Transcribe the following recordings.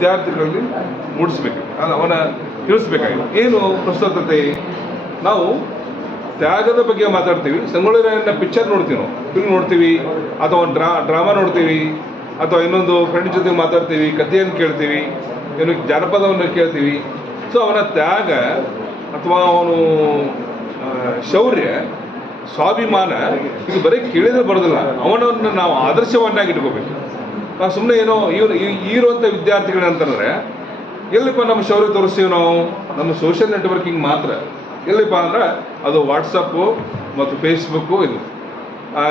ವಿದ್ಯಾರ್ಥಿಗಳಲ್ಲಿ ಮೂಡಿಸ್ಬೇಕು. ಅದು ಅವನ ತಿಳಿಸ್ಬೇಕಾಗಿದೆ. ಏನು ಪ್ರಸ್ತುತತೆ ನಾವು ತ್ಯಾಗದ ಬಗ್ಗೆ ಮಾತಾಡ್ತೀವಿ. ಸಂಗೊಳ್ಳಿ ಪಿಕ್ಚರ್ ನೋಡ್ತೀವಿ ನಾವು. ಫಿಲ್ಮ್ ನೋಡ್ತೀವಿ, ಅಥವಾ ಡ್ರಾ ಡ್ರಾಮಾ ನೋಡ್ತೀವಿ, ಅಥವಾ ಇನ್ನೊಂದು ಫ್ರೆಂಡ್ ಜೊತೆ ಮಾತಾಡ್ತೀವಿ, ಕಥೆಯನ್ನು ಕೇಳ್ತೀವಿ, ಏನು ಜಾನಪದವನ್ನು ಕೇಳ್ತೀವಿ. ಸೊ ಅವನ ತ್ಯಾಗ ಅಥವಾ ಅವನು ಶೌರ್ಯ, ಸ್ವಾಭಿಮಾನ, ಇದು ಬರೀ ಕೇಳಿದ್ರೆ ಬರೋದಿಲ್ಲ. ಅವನನ್ನು ನಾವು ಆದರ್ಶವನ್ನಾಗಿ ಇಟ್ಕೋಬೇಕು. ನಾವು ಸುಮ್ಮನೆ ಏನೋ ಇವ್ರು ಇರುವಂಥ ವಿದ್ಯಾರ್ಥಿಗಳಂತಂದ್ರೆ ಎಲ್ಲಿಪ್ಪ ನಮ್ಮ ಶೌರ್ಯ ತೋರಿಸ್ತೀವಿ ನಾವು? ನಮ್ಮ ಸೋಷಿಯಲ್ ನೆಟ್ವರ್ಕಿಂಗ್ ಮಾತ್ರ. ಎಲ್ಲಿಪ್ಪ ಅಂದ್ರೆ, ಅದು ವಾಟ್ಸಪ್ಪು ಮತ್ತು ಫೇಸ್ಬುಕ್ಕು ಇದು.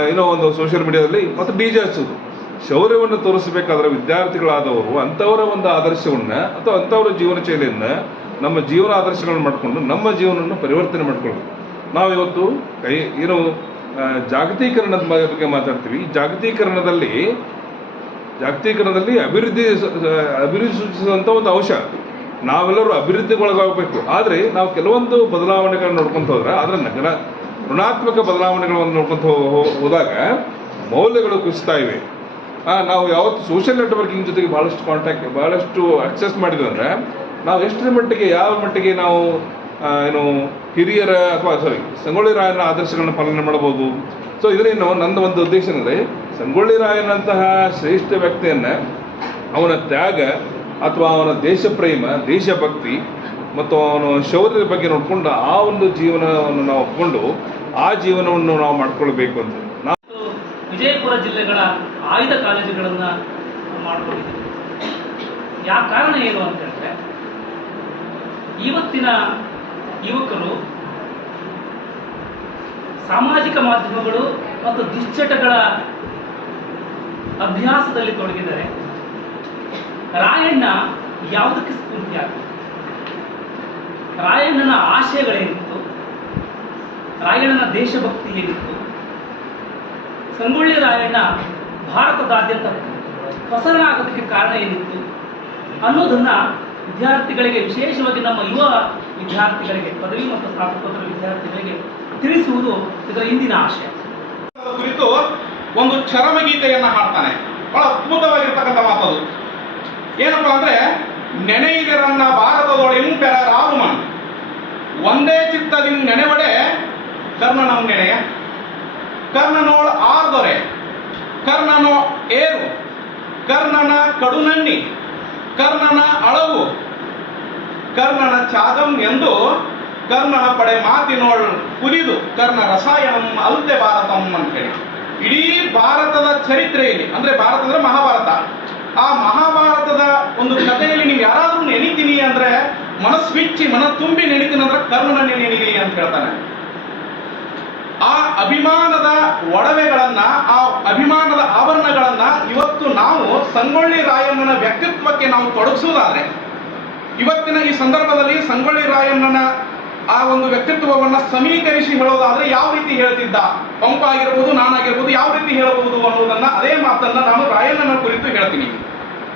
ಏನೋ ಒಂದು ಸೋಷಿಯಲ್ ಮೀಡಿಯಾದಲ್ಲಿ ಮತ್ತು ಡಿ ಜೆ ಹಚ್ಚೋದು. ಶೌರ್ಯವನ್ನು ತೋರಿಸಬೇಕಾದ್ರೆ ವಿದ್ಯಾರ್ಥಿಗಳಾದವರು, ಅಂಥವರ ಒಂದು ಆದರ್ಶವನ್ನು ಅಥವಾ ಅಂಥವರ ಜೀವನ ಶೈಲಿಯನ್ನು ನಮ್ಮ ಜೀವನ ಆದರ್ಶಗಳನ್ನು ಮಾಡಿಕೊಂಡು ನಮ್ಮ ಜೀವನವನ್ನು ಪರಿವರ್ತನೆ ಮಾಡ್ಕೊಳ್ಬೇಕು ನಾವು ಇವತ್ತು ಕೈ, ಏನು ಜಾಗತೀಕರಣದ ಬಗ್ಗೆ ಮಾತಾಡ್ತೀವಿ. ಜಾಗತೀಕರಣದಲ್ಲಿ ಜಾಗತೀಕರಣದಲ್ಲಿ ಅಭಿವೃದ್ಧಿ ಅಭಿವೃದ್ಧಿ ಸೂಚಿಸಿದಂಥ ಒಂದು ಅಂಶ. ನಾವೆಲ್ಲರೂ ಅಭಿವೃದ್ಧಿಗೊಳಗಾಗಬೇಕು. ಆದರೆ ನಾವು ಕೆಲವೊಂದು ಬದಲಾವಣೆಗಳನ್ನ ನೋಡ್ಕೊಂತ ಹೋದ್ರೆ, ಆದರೆ ನಗರ, ಋಣಾತ್ಮಕ ಬದಲಾವಣೆಗಳನ್ನು ನೋಡ್ಕೊಂತ ಹೋದಾಗ ಮೌಲ್ಯಗಳು ಕುಸಿತಾ ಇವೆ. ನಾವು ಯಾವತ್ತು ಸೋಷಿಯಲ್ ನೆಟ್ವರ್ಕಿಂಗ್ ಜೊತೆಗೆ ಭಾಳಷ್ಟು ಕಾಂಟ್ಯಾಕ್ಟ್ ಭಾಳಷ್ಟು ಅಕ್ಸೆಸ್ ಮಾಡಿದ್ವಿ ಅಂದರೆ, ನಾವು ಎಷ್ಟರ ಮಟ್ಟಿಗೆ, ಯಾವ ಮಟ್ಟಿಗೆ ನಾವು ಏನು ಹಿರಿಯರ ಅಥವಾ ಸಾರಿ ಸಂಗೊಳ್ಳಿ ರಾಯರ ಆದರ್ಶಗಳನ್ನ ಪಾಲನೆ ಮಾಡಬಹುದು ಸೊ ಇದರಿಂದ ನನ್ನ ಒಂದು ಉದ್ದೇಶ ಅಂದರೆ ಸಂಗೊಳ್ಳಿ ರಾಯನಂತಹ ಶ್ರೇಷ್ಠ ವ್ಯಕ್ತಿಯನ್ನು, ಅವನ ತ್ಯಾಗ ಅಥವಾ ಅವನ ದೇಶ ಪ್ರೇಮ ದೇಶಭಕ್ತಿ ಮತ್ತು ಅವನ ಶೌರ್ಯದ ಬಗ್ಗೆ ನೋಡಿಕೊಂಡು ಆ ಒಂದು ಜೀವನವನ್ನು ನಾವು ಒಪ್ಕೊಂಡು ಆ ಜೀವನವನ್ನು ನಾವು ಮಾಡ್ಕೊಳ್ಬೇಕು ಅಂತ. ನಾವು ವಿಜಯಪುರ ಜಿಲ್ಲೆಗಳ ಆಯ್ದ ಕಾಲೇಜುಗಳನ್ನು ಮಾಡಿಕೊಂಡಿದ್ದೀವಿ. ಯಾವ ಕಾರಣ ಏನು ಅಂತ ಹೇಳಿದ್ರೆ, ಇವತ್ತಿನ ಯುವಕರು ಸಾಮಾಜಿಕ ಮಾಧ್ಯಮಗಳು ಮತ್ತು ದುಶ್ಚಟಗಳ ಅಭ್ಯಾಸದಲ್ಲಿ ತೊಡಗಿದರೆ ರಾಯಣ್ಣ ಯಾವುದಕ್ಕೆ ಸ್ಫೂರ್ತಿಯಾಗುತ್ತೆ ರಾಯಣ್ಣನ ಆಶಯಗಳೇನಿತ್ತು ರಾಯಣ್ಣನ ದೇಶಭಕ್ತಿ ಏನಿತ್ತು ಸಂಗೊಳ್ಳಿ ರಾಯಣ್ಣ ಭಾರತದಾದ್ಯಂತ ಪಸರನಾಗೋದಕ್ಕೆ ಕಾರಣ ಏನಿತ್ತು? ಅನ್ನೋದನ್ನ ವಿದ್ಯಾರ್ಥಿಗಳಿಗೆ, ವಿಶೇಷವಾಗಿ ನಮ್ಮ ಯುವ ವಿದ್ಯಾರ್ಥಿಗಳಿಗೆ, ಪದವಿ ಮತ್ತು ಸ್ನಾತಕೋತ್ತರ ವಿದ್ಯಾರ್ಥಿಗಳಿಗೆ ತಿಳಿಸುವುದು ಇದರ ಇಂದಿನ ಆಶಯ. ಕುರಿತು ಒಂದು ಚರಮಗೀತೆಯನ್ನ ಹಾಡ್ತಾನೆ. ಬಹಳ ಅದ್ಭುತವಾಗಿರ್ತಕ್ಕಂಥ ಮಾತದು. ಏನಪ್ಪಾ ಅಂದ್ರೆ, ನೆನೆಯಿದರನ್ನ ಭಾರತದೊಳೆಂ ಪೆರ ರಾರುಮನ್ ಒಂದೇ ಚಿತ್ತದಿಂದ ನೆನೆವಡೆ ಕರ್ಣನವು ನೆನೆಯ ಕರ್ಣನೋಳ ಆರ್ದೊರೆ, ಕರ್ಣನೋ ಏರು, ಕರ್ಣನ ಕಡುನಣ್ಣಿ ಕರ್ಣನ ಅಳವು ಕರ್ಣನ ಚಾದಂ ಎಂದು ಕರ್ಣನ ಪಡೆ ಮಾತಿನೋಳ್ ಕುದಿದು ಕರ್ಣ ರಸಾಯನಂ ಅಲ್ತೆ ಭಾರತಂ ಅಂತೇಳಿ. ಇಡೀ ಭಾರತದ ಚರಿತ್ರೆಯಲ್ಲಿ ಅಂದ್ರೆ ಭಾರತ ಅಂದ್ರೆ ಮಹಾಭಾರತ. ಆ ಮಹಾಭಾರತದ ಒಂದು ಕಥೆಯಲ್ಲಿ ನೀವು ಯಾರಾದ್ರೂ ನೆನಿತೀನಿ ಅಂದ್ರೆ ಮನಸ್ವಿಚ್ಚಿ ಮನ ತುಂಬಿ ನೆನಿತೀನಿ ಅಂದ್ರೆ ಕರ್ಣನನ್ನೇ ನೆನಿರಿ ಅಂತ ಹೇಳ್ತಾನೆ. ಆ ಅಭಿಮಾನದ ಒಡವೆಗಳನ್ನ, ಆ ಅಭಿಮಾನದ ಆಭರಣಗಳನ್ನ ಇವತ್ತು ನಾವು ಸಂಗೊಳ್ಳಿ ರಾಯಣ್ಣನ ವ್ಯಕ್ತಿತ್ವಕ್ಕೆ ನಾವು ತೊಡಗಿಸುವುದಾದ್ರೆ, ಇವತ್ತಿನ ಈ ಸಂದರ್ಭದಲ್ಲಿ ಸಂಗೊಳ್ಳಿ ರಾಯಣ್ಣನ ಆ ಒಂದು ವ್ಯಕ್ತಿತ್ವವನ್ನ ಸಮೀಕರಿಸಿ ಹೇಳೋದಾದ್ರೆ ಯಾವ ರೀತಿ ಹೇಳ್ತಿದ್ದ? ಪಂಪ ಆಗಿರ್ಬೋದು ನಾನಾಗಿರ್ಬೋದು, ಯಾವ ರೀತಿ ಹೇಳಬಹುದು ಅನ್ನೋದನ್ನ ಅದೇ ಮಾತನ್ನ ನಾನು ರಾಯಣ್ಣನ ಕುರಿತು ಹೇಳ್ತೀನಿ.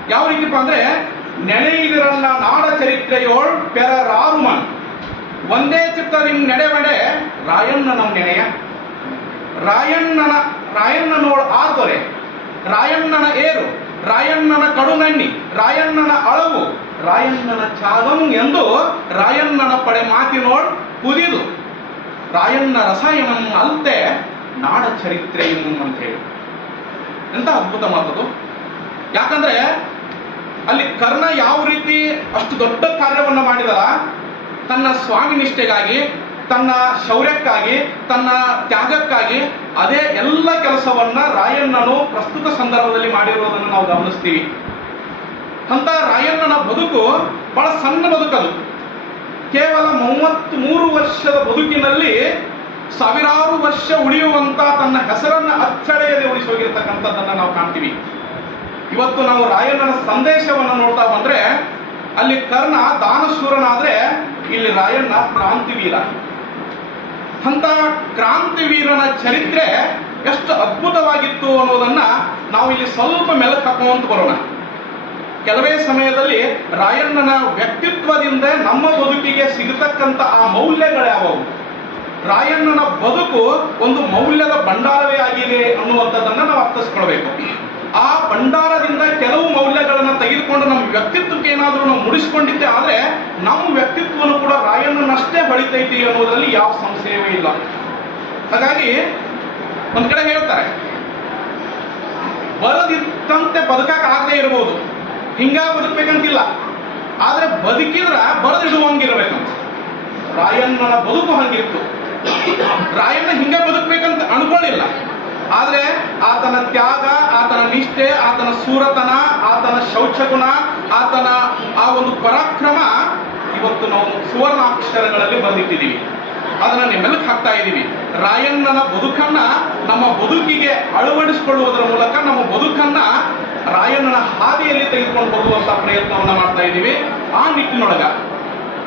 ಯಾವ ರೀತಿಪ್ಪ ಅಂದ್ರೆ, ನೆನೆಯಿದಿರಲ್ಲ ನಾಡ ಚರಿತ್ರೆಯೋಳ್ ಪೆರ ರಾರುಮನ್ ಒಂದೇ ನಿಮ್ ನಡೆವಡೆ ರಾಯಣ್ಣನ ನೆನೆಯ. ರಾಯಣ್ಣನ, ರಾಯಣ್ಣನೋಳ್ ಆರ್ದೊರೆ ರಾಯಣ್ಣನ ಏರು, ರಾಯಣ್ಣನ ಕಡುನಣ್ಣಿ ರಾಯಣ್ಣನ ಅಳವು. ರಾಯಣ್ಣನ ಛಾದಂ ಎಂದು ರಾಯಣ್ಣನ ಪಡೆ ಮಾತಿನೋಡ್ ಕುದಿದು ರಾಯಣ್ಣ ರಸಾಯನಂ ಅಲ್ತೆ ನಾಡ ಚರಿತ್ರೆಯನ್ನು ಅಂತ ಹೇಳಿ ಎಂತ ಅದ್ಭುತ ಮಾತದು. ಯಾಕಂದ್ರೆ ಅಲ್ಲಿ ಕರ್ಣ ಯಾವ ರೀತಿ ಅಷ್ಟು ದೊಡ್ಡ ಕಾರ್ಯವನ್ನ ಮಾಡಿದರ ತನ್ನ ಸ್ವಾಮಿ ನಿಷ್ಠೆಗಾಗಿ, ತನ್ನ ಶೌರ್ಯಕ್ಕಾಗಿ, ತನ್ನ ತ್ಯಾಗಕ್ಕಾಗಿ ಅದೇ ಎಲ್ಲ ಕೆಲಸವನ್ನ ರಾಯಣ್ಣನು ಪ್ರಸ್ತುತ ಸಂದರ್ಭದಲ್ಲಿ ಮಾಡಿರುವುದನ್ನು ನಾವು ಗಮನಿಸ್ತೀವಿ. ಅಂತ ರಾಯಣ್ಣನ ಬದುಕು ಬಹಳ ಸಣ್ಣ ಬದುಕದು ಕೇವಲ ಮೂವತ್ತ್ ಮೂರು ವರ್ಷದ ಬದುಕಿನಲ್ಲಿ ಸಾವಿರಾರು ವರ್ಷ ಉಳಿಯುವಂತ ತನ್ನ ಹೆಸರನ್ನ ಅಚ್ಚಳೆಯದೆ ಉಳಿಸೋಗಿರ್ತಕ್ಕಂಥದ್ದನ್ನ ನಾವು ಕಾಣ್ತೀವಿ. ಇವತ್ತು ನಾವು ರಾಯಣ್ಣನ ಸಂದೇಶವನ್ನು ನೋಡ್ತಾ ಬಂದ್ರೆ ಅಲ್ಲಿ ಕರ್ಣ ದಾನಶೂರನಾದ್ರೆ ಇಲ್ಲಿ ರಾಯಣ್ಣ ಕ್ರಾಂತಿವೀರ. ಅಂತ ಕ್ರಾಂತಿವೀರನ ಚರಿತ್ರೆ ಎಷ್ಟು ಅದ್ಭುತವಾಗಿತ್ತು ಅನ್ನೋದನ್ನ ನಾವು ಇಲ್ಲಿ ಸ್ವಲ್ಪ ಮೆಲುಕು ಹಾಕುವಂತ ಬರೋಣ. ಕೆಲವೇ ಸಮಯದಲ್ಲಿ ರಾಯಣ್ಣನ ವ್ಯಕ್ತಿತ್ವದಿಂದ ನಮ್ಮ ಬದುಕಿಗೆ ಸಿಗತಕ್ಕಂತ ಆ ಮೌಲ್ಯಗಳ್ಯಾವವು ರಾಯಣ್ಣನ ಬದುಕು ಒಂದು ಮೌಲ್ಯದ ಭಂಡಾರವೇ ಆಗಿದೆ ಅನ್ನುವಂಥದ್ದನ್ನ ನಾವು ಅರ್ಥಿಸ್ಕೊಳ್ಬೇಕು. ಆ ಭಂಡಾರದಿಂದ ಕೆಲವು ಮೌಲ್ಯಗಳನ್ನು ತೆಗೆದುಕೊಂಡು ನಮ್ಮ ವ್ಯಕ್ತಿತ್ವಕ್ಕೆ ಏನಾದರೂ ನಾವು ಮುಡಿಸ್ಕೊಂಡಿದ್ದೆ ಆದರೆ ನಮ್ಮ ವ್ಯಕ್ತಿತ್ವನು ಕೂಡ ರಾಯಣ್ಣನಷ್ಟೇ ಹೊಳಿತೈತಿ ಅನ್ನೋದರಲ್ಲಿ ಯಾವ ಸಂಶಯವೇ ಇಲ್ಲ. ಹಾಗಾಗಿ ಒಂದ್ ಕಡೆ ಹೇಳ್ತಾರೆ, ಬರದಿದ್ದಂತೆ ಬದುಕಕ್ಕೆ ಆಗದೆ ಇರ್ಬೋದು. ಹಿಂಗ ಬದುಕ್ಬೇಕಂತಿಲ್ಲ ಆದ್ರೆ ಬದುಕಿದ್ರ ಬರೆದಿಡುವಂಗಿರ್ಬೇಕಂತ ರಾಯಣ್ಣನ ಬದುಕು ಹಂಗಿತ್ತು. ರಾಯಣ್ಣ ಹಿಂಗ ಬದುಕ್ಬೇಕಂತ ಅನ್ಕೊಳ್ಳಿಲ್ಲ ಆದ್ರೆ ಆತನ ತ್ಯಾಗ, ಆತನ ನಿಷ್ಠೆ, ಆತನ ಸೂರತನ, ಆತನ ಶೌಚಗುಣ, ಆತನ ಆ ಒಂದು ಪರಾಕ್ರಮ ಇವತ್ತು ನಾವು ಸುವರ್ಣಾಕ್ಷರಗಳಲ್ಲಿ ಬಂದಿಟ್ಟಿದ್ದೀವಿ. ಅದನ್ನ ನಿಮ್ಮೆಲ್ಲಕ್ಕೆ ಹಾಕ್ತಾ ಇದ್ದೀವಿ. ರಾಯಣ್ಣನ ಬದುಕನ್ನ ನಮ್ಮ ಬದುಕಿಗೆ ಅಳವಡಿಸಿಕೊಳ್ಳುವುದರ ಮೂಲಕ ನಮ್ಮ ಬದುಕನ್ನ ರಾಯಣ್ಣನ ಹಾದಿಯಲ್ಲಿ ತೆಗೆದುಕೊಂಡು ಹೋಗುವಂತ ಪ್ರಯತ್ನವನ್ನ ಮಾಡ್ತಾ ಇದ್ದೀವಿ. ಆ ನಿಟ್ಟಿನೊಳಗ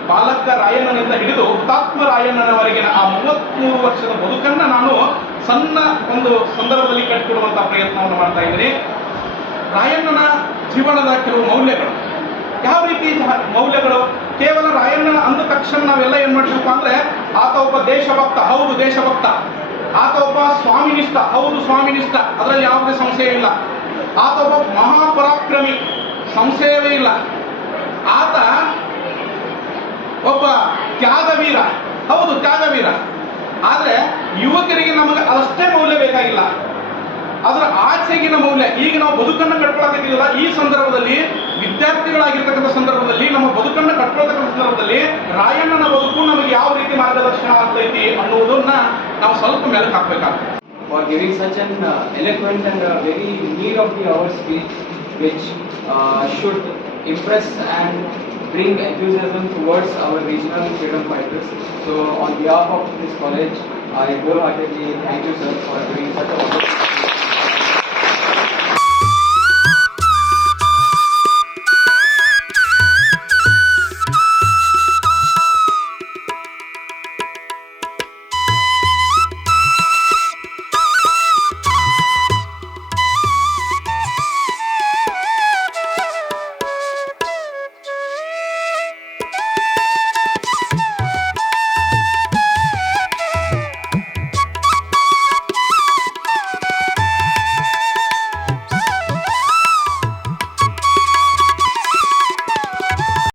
ಬಾಲಕ ರಾಯಣ್ಣನಿಂದ ಹಿಡಿದು ಹುತಾತ್ಮ ರಾಯಣ್ಣನವರೆಗಿನ ಆ ಮೂವತ್ಮೂರು ವರ್ಷದ ಬದುಕನ್ನ ನಾನು ಸಣ್ಣ ಒಂದು ಸಂದರ್ಭದಲ್ಲಿ ಕಟ್ಟಿಕೊಡುವಂತಹ ಪ್ರಯತ್ನವನ್ನು ಮಾಡ್ತಾ ಇದ್ದೀನಿ. ರಾಯಣ್ಣನ ಜೀವನದ ಕೆಲವು ಮೌಲ್ಯಗಳು. ಯಾವ ರೀತಿ ಮೌಲ್ಯಗಳು? ಕೇವಲ ರಾಯಣ್ಣನ ಅಂದ ತಕ್ಷಣ ನಾವೆಲ್ಲ ಏನ್ ಮಾಡ್ಬೇಕು ಅಂದ್ರೆ, ಆತ ಒಬ್ಬ ದೇಶಭಕ್ತ, ಹೌದು ದೇಶಭಕ್ತ. ಆತ ಒಬ್ಬ ಸ್ವಾಮಿನಿಷ್ಠ, ಹೌದು ಸ್ವಾಮಿನಿಷ್ಠ. ಅದರಲ್ಲಿ ಯಾವುದೇ ಸಂಶಯ ಇಲ್ಲ ಆತ ಒಬ್ಬ ಮಹಾಪರಾಕ್ರಮಿ. ಸಂಶಯವೇ ಇಲ್ಲ. ಆತ ಒಬ್ಬ ತ್ಯಾಗವೀರ. ಹೌದು, ತ್ಯಾಗವೀರ. ಆದರೆ ಯುವಕರಿಗೆ ನಮಗೆ ಅದಷ್ಟೇ ಮೌಲ್ಯ ಬೇಕಾಗಿಲ್ಲ. ಅದರ ಆಚೆಗಿನ ಮೌಲ್ಯ, ಈಗ ನಾವು ಬದುಕನ್ನು ಕಟ್ಕೊಳಕತ್ತಿಲ್ಲ ಈ ಸಂದರ್ಭದಲ್ಲಿ, ವಿದ್ಯಾರ್ಥಿಗಳಾಗಿರ್ತಕ್ಕಂಥ ಸಂದರ್ಭದಲ್ಲಿ, ನಮ್ಮ ಬದುಕನ್ನು ಕಟ್ಕೊಳ್ತಕ್ಕಂಥ ಸಂದರ್ಭದಲ್ಲಿ ರಾಯಣ್ಣನ ಬದುಕು ನಮಗೆ ಯಾವ ರೀತಿ ಮಾರ್ಗದರ್ಶನ ಆಗ್ತೈತಿ ಅನ್ನುವುದನ್ನ ನಾವು ಸ್ವಲ್ಪ ಮೆಲುಕು ಹಾಕ್ಬೇಕಾಗ್ತದೆ for giving such an uh, eloquent and uh, very need of the hour speech which uh, should impress and bring enthusiasm towards our regional freedom fighters. So on behalf of this college, I wholeheartedly thank you sir for doing such a